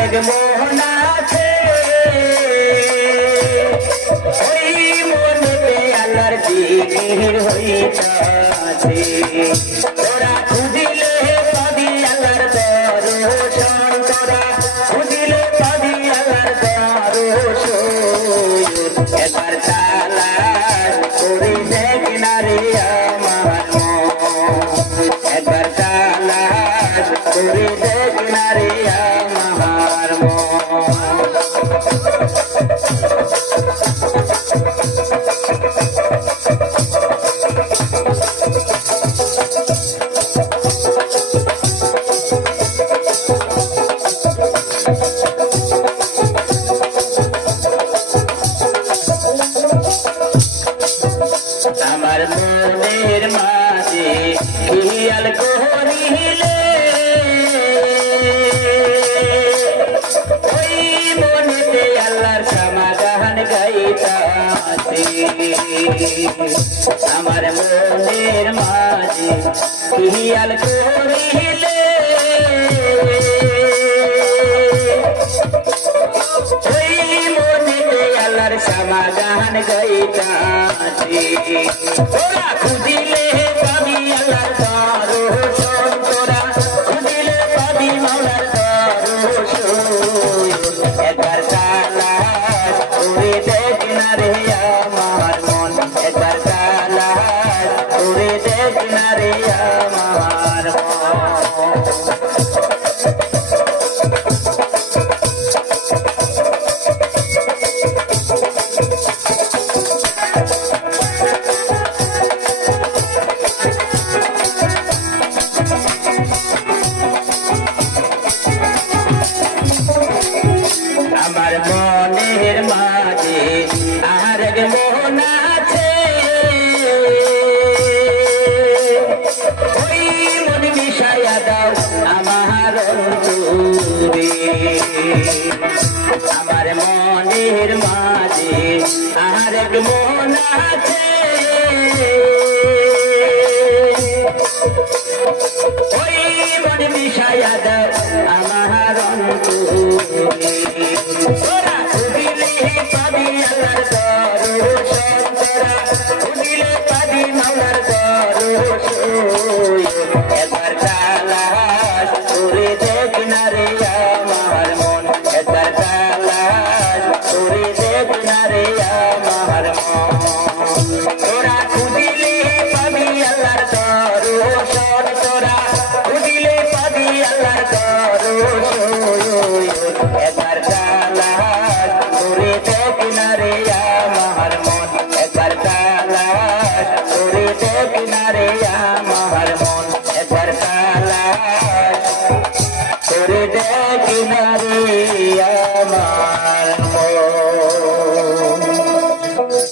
এক মোহন আছে ওই মনেতে আল্লাহর জিকির হইতাছে তোরা খুঁজিলে পাবি আল্লাহর দর্শন তোরা খুঁজিলে পাবি আল্লাহর দর্শন একবার তালাশ করে দেখ না রে আমার মন একবার তালাশ করে দেখ না রে আমার মন আমার মনের মাঝে খেয়াল করিলে ওই মনেতে আল্লাহর সমাধান গাইতাছে আমার মনের মাঝে খেয়াল করিলে ওই মনেতে আল্লাহর সমাধান গাইতাছে তোরা খুঁজিলে পাবি আল্লাহর দর্শন তোরা খুঁজিলে পাবি মাওলার দর্শন একবার তালাশ করে দেখ না রে আমার মন একবার তালাশ করে দেখ না রে আমার মন আমার মনের মাঝে আর এক মোহন আছে ওই মন মিশাইয়া দাও আমার অন্তরে আমার মনের মাঝে আর এক মোহন আছে ওই মন মিশাইয়া দাও